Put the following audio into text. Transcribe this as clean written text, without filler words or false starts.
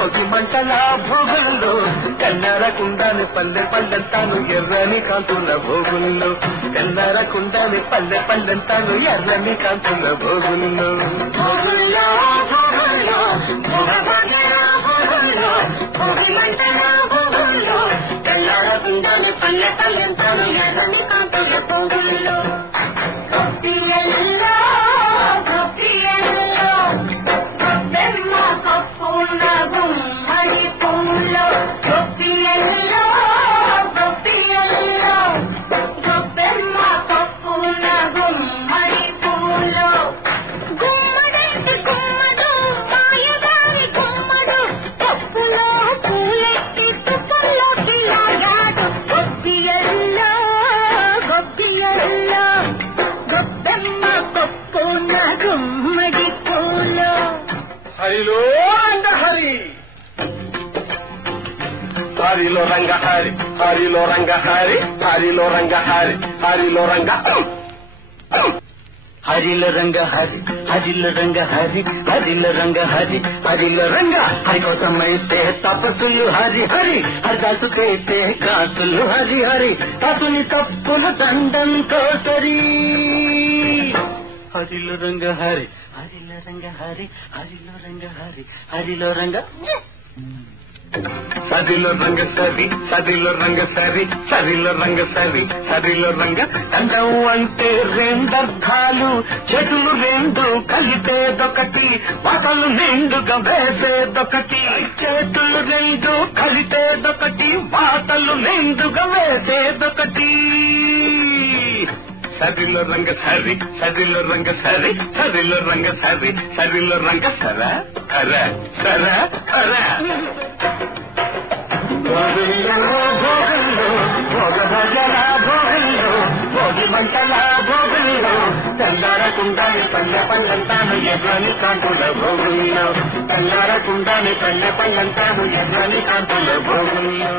భోగి మంటల భోగుల్లో కన్నారకుండాని పల్లె పల్లెంతాను ఎర్రని కాంతున్న భోగుల్లో కన్నారకుండాని పల్లె పల్లెంతాను ఎర్రని కాంతున్న భోగుల్లో భోగుల్లో భోగుల్లో భోగుల్లో భోగి మంటల భోగుల్లో కన్నారకుండాని పల్లె పల్లెంతాను ఎర్రని కాంతున్న భోగుల్లో హరిలో రంగ హరి హరిలో రంగ హరి హరిలో రంగ హరి హరిలో రంగ హరి హరిలో రంగ హరిల రంగ హరి హరిల రంగ హరి హరిల రంగ హరి హరిల రంగ హరి కోసమైతే తపస్సులు హరి హరి హరిదాసు చేస్తే కాసులు హరి హరి తప్పుని తప్పులు దండంతో సరి హరిలో రంగ హరి హరిలో రంగ హరి హరిలో రంగ హరి హరిలో రంగ సరిలో రంగ సరి సరిలో రంగ సరి సరిలో రంగ సరి సరిలో రంగ దండం అంటే రెండర్థాలు చేతులు రెండు కలిపేదొకటి పాటలు నిండుగా వేసేదొకటి చేతులు రెండు కలిపేదొకటి పాటలు నిండుగా వేసేదొకటి సరిలో రంగ సరి సరిలో రంగ సరి సరిలో రంగ సరి సరిలో రంగ సర కర సర కర భోగుల్లో భోగ భజన భోగుల్లో భోగి మంటల భోగుల్లో చందారకుండాని పల్లె పల్లెంతాను ఎర్రని కాంతుల భోగుల్లో చందారకుండాని పల్లె పల్లెంతాను ఎర్రని కాంతుల భోగుల్లో